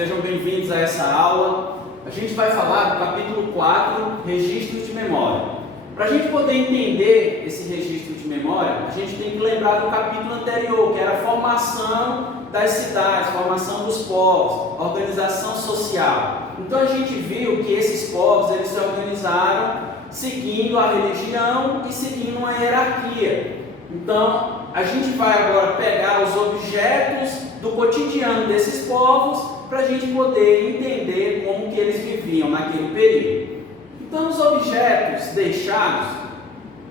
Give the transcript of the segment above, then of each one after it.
sejam bem-vindos a essa aula. A gente vai falar do capítulo 4, registros de memória. Para a gente poder entender esse registro de memória, a gente tem que lembrar do capítulo anterior, que era a formação das cidades, formação dos povos, organização social. Então a gente viu que esses povos eles se organizaram seguindo a religião e seguindo uma hierarquia. Então a gente vai agora pegar os objetos do cotidiano desses povos para a gente poder entender como que eles viviam naquele período. Então os objetos deixados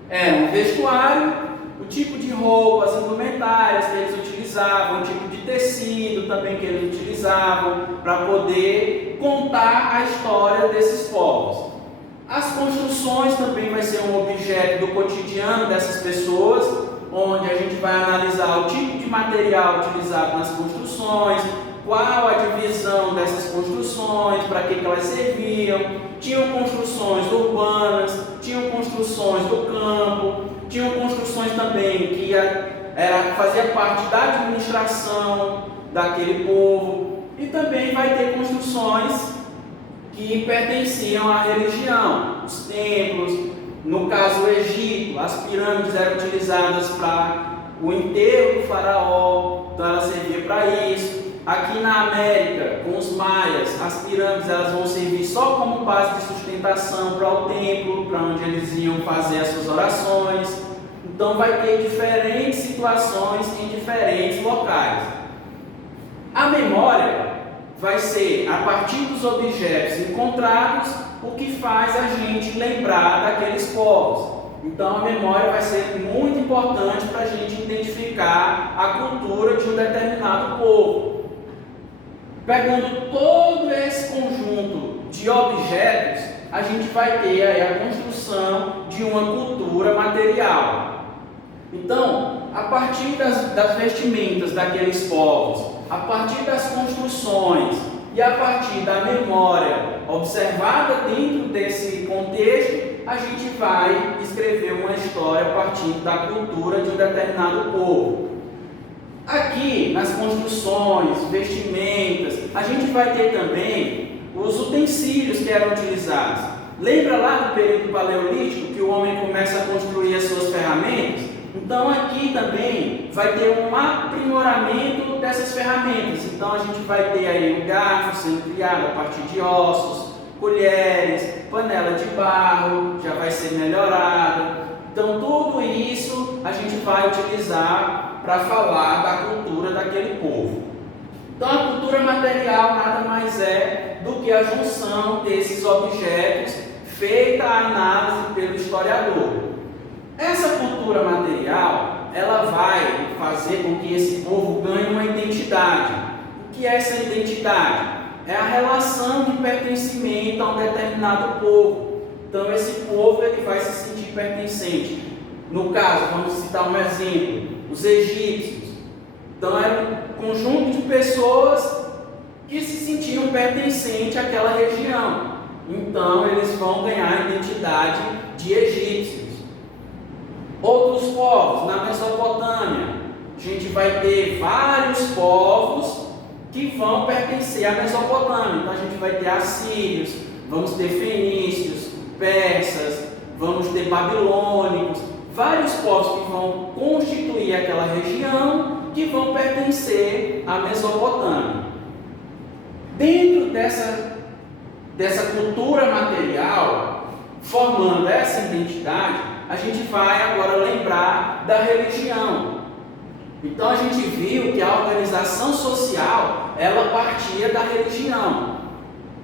eram o vestuário, o tipo de roupas, indumentárias que eles utilizavam, o tipo de tecido também que eles utilizavam para poder contar a história desses povos. As construções também vai ser um objeto do cotidiano dessas pessoas, onde a gente vai analisar o tipo de material utilizado nas construções, qual a divisão dessas construções, para que elas serviam. Tinham construções urbanas, tinham construções do campo, tinham construções também que fazia parte da administração daquele povo, e também vai ter construções que pertenciam à religião, os templos. No caso do Egito, as pirâmides eram utilizadas para o enterro do faraó, então ela servia para isso. Aqui na América, com os maias, as pirâmides elas vão servir só como base de sustentação para o templo, para onde eles iam fazer as suas orações. Então vai ter diferentes situações em diferentes locais. A memória vai ser, a partir dos objetos encontrados, o que faz a gente lembrar daqueles povos. Então a memória vai ser muito importante para a gente identificar a cultura de um determinado povo. Pegando todo esse conjunto de objetos, a gente vai ter aí a construção de uma cultura material. Então, a partir das vestimentas daqueles povos, a partir das construções e a partir da memória observada dentro desse contexto, a gente vai escrever uma história a partir da cultura de um determinado povo. Aqui, nas construções, vestimentas, a gente vai ter também os utensílios que eram utilizados. Lembra lá do período paleolítico que o homem começa a construir as suas ferramentas? Então aqui também vai ter um aprimoramento dessas ferramentas. Então a gente vai ter aí o garfo sendo criado a partir de ossos, colheres, panela de barro, já vai ser melhorado. Então tudo isso a gente vai utilizar para falar da cultura daquele povo. Então a cultura material nada mais é do que a junção desses objetos feita a análise pelo historiador. Essa cultura material, ela vai fazer com que esse povo ganhe uma identidade. O que é essa identidade? É a relação de pertencimento a um determinado povo. Então esse povo ele vai se sentir pertencente. No caso, vamos citar um exemplo, os egípcios. Então era um conjunto de pessoas que se sentiam pertencentes àquela região. Então eles vão ganhar a identidade de egípcios. Outros povos, na Mesopotâmia, a gente vai ter vários povos que vão pertencer à Mesopotâmia. Então a gente vai ter assírios, vamos ter fenícios, persas, vamos ter babilônicos, vários povos que vão constituir aquela região que vão pertencer à Mesopotâmia. Dentro dessa cultura material, formando essa identidade, a gente vai agora lembrar da religião. Então a gente viu que a organização social, ela partia da religião.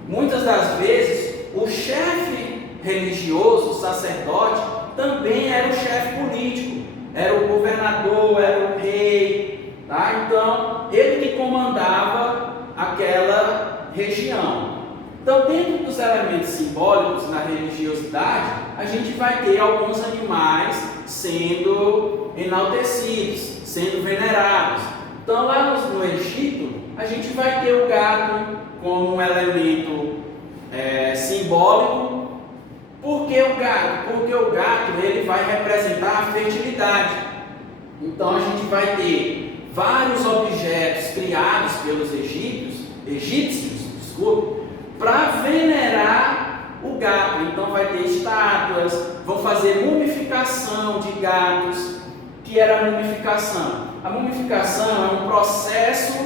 Muitas das vezes, o chefe religioso, o sacerdote, também era o chefe político. Era o governador, era o rei. Tá? Então, ele que comandava aquela região. Então, dentro dos elementos simbólicos na religiosidade, a gente vai ter alguns animais sendo enaltecidos, sendo venerados. Então, lá no Egito, a gente vai ter o gato como um elemento simbólico. Por que o gato? Porque o gato ele vai representar a fertilidade. Então, a gente vai ter vários objetos criados pelos egípcios desculpe, para venerar o gato. Então vai ter estátuas, vão fazer mumificação de gatos. Que era a mumificação? A mumificação é um processo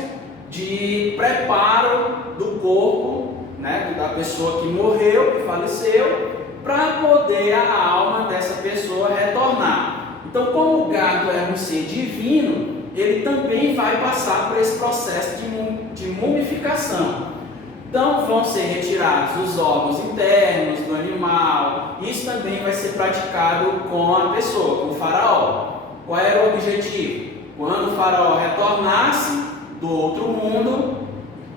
de preparo do corpo, né, da pessoa que morreu, que faleceu, para poder a alma dessa pessoa retornar. Então, como o gato é um ser divino, ele também vai passar por esse processo de mumificação. Então, vão ser retirados os órgãos internos do animal. Isso também vai ser praticado com a pessoa, com o faraó. Qual era o objetivo? Quando o faraó retornasse do outro mundo,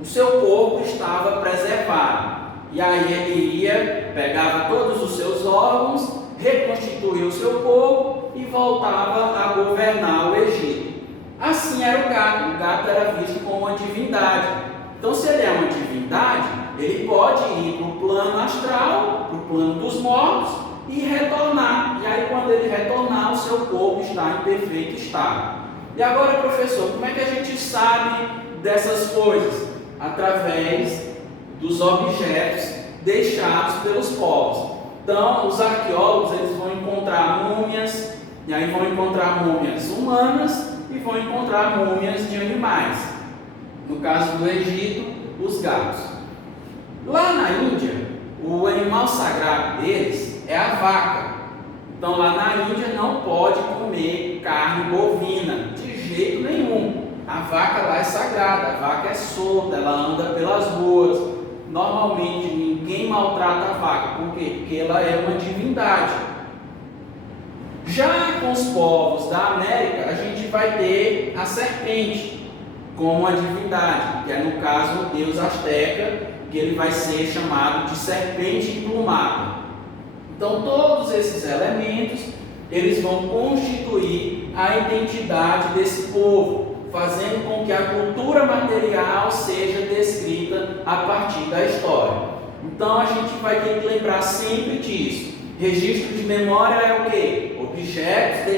o seu corpo estava preservado. E aí ele ia, pegava todos os seus órgãos, reconstituía o seu corpo e voltava a governar o Egito. Assim era o gato era visto como uma divindade. Então, se ele é uma divindade, ele pode ir para o plano astral, para o plano dos mortos, e retornar. E aí, quando ele retornar, o seu corpo está em perfeito estado. E agora, professor, como é que a gente sabe dessas coisas? Através dos objetos deixados pelos povos. Então, os arqueólogos eles vão encontrar múmias, e aí vão encontrar múmias humanas e vão encontrar múmias de animais. No caso do Egito, os gatos. Lá na Índia, o animal sagrado deles é a vaca. Então lá na Índia não pode comer carne bovina, de jeito nenhum. A vaca lá é sagrada, a vaca é solta, ela anda pelas ruas. Normalmente ninguém maltrata a vaca, por quê? Porque ela é uma divindade. Já com os povos da América, a gente vai ter a serpente como uma divindade, que é no caso o deus asteca, que ele vai ser chamado de serpente emplumada. Então todos esses elementos, eles vão constituir a identidade desse povo, fazendo com que a cultura material seja descrita a partir da história. Então a gente vai ter que lembrar sempre disso. Registro de memória é o quê? Objetos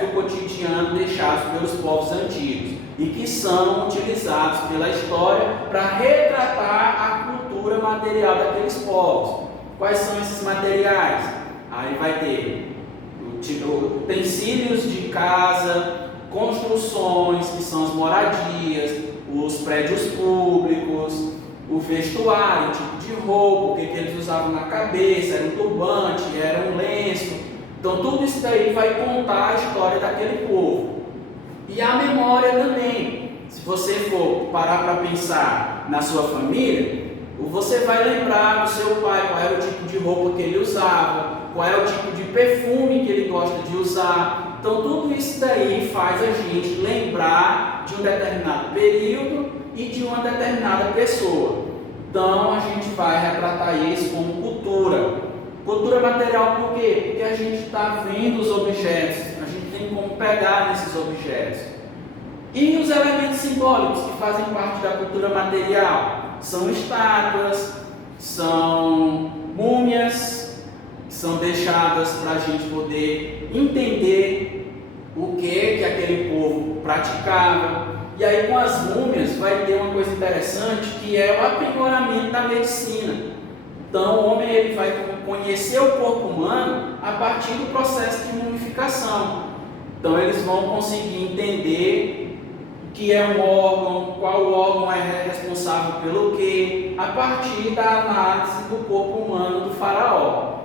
do cotidiano deixados pelos povos antigos e que são utilizados pela história para retratar a cultura material daqueles povos. Quais são esses materiais? Aí vai ter utensílios de casa, construções, que são as moradias, os prédios públicos, o vestuário, o tipo de roupa, o que eles usavam na cabeça, era um turbante, era um lenço. Então tudo isso daí vai contar a história daquele povo. E a memória também. Se você for parar para pensar na sua família, você vai lembrar do seu pai, qual era o tipo de roupa que ele usava, qual é o tipo de perfume que ele gosta de usar. Então tudo isso daí faz a gente lembrar de um determinado período e de uma determinada pessoa. Então a gente vai retratar isso como cultura. Cultura material por quê? Porque a gente está vendo os objetos, a gente tem como pegar nesses objetos. E os elementos simbólicos que fazem parte da cultura material são estátuas, são múmias, são deixadas para a gente poder entender o que aquele povo praticava. E aí com as múmias vai ter uma coisa interessante, que é o aprimoramento da medicina. Então o homem ele vai conhecer o corpo humano a partir do processo de mumificação. Então eles vão conseguir entender o que é um órgão, qual órgão é responsável pelo quê, a partir da análise do corpo humano do faraó.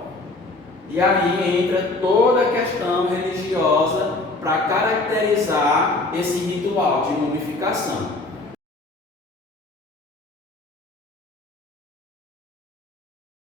E aí entra toda a questão religiosa para caracterizar esse ritual de mumificação.